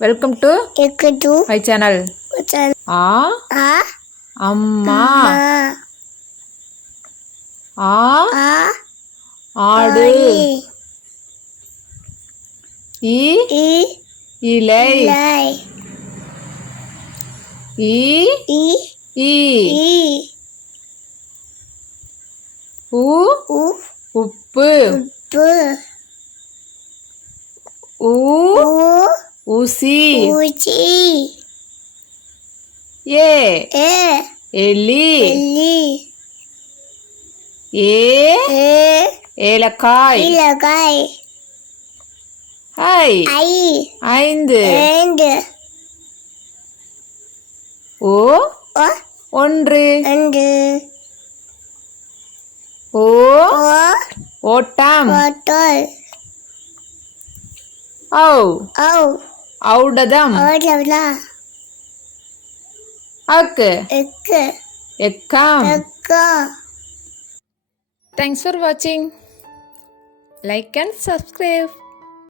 Welcome to to my channel ஆ ஆ அம்மா ஆ ஆ ஆடு இ இலை இ இ இ உ உ உப்பு உப்பு ஊ ஊசி. ஊச்சி ஏ. ஏ. எலி எல்லி ஏ. ஏ. ஏலக்காய். இலகாய் ஹை ஐ. ஐந்து. ரெண்டு ஓ. ஓ. ஒன்று. ரெண்டு ஓ. ஓ. ஓட்டம். ஓட்டல். ஔ. ஓ ഔഡതം അക്ക്. എക്കാം. Thanks for watching like and subscribe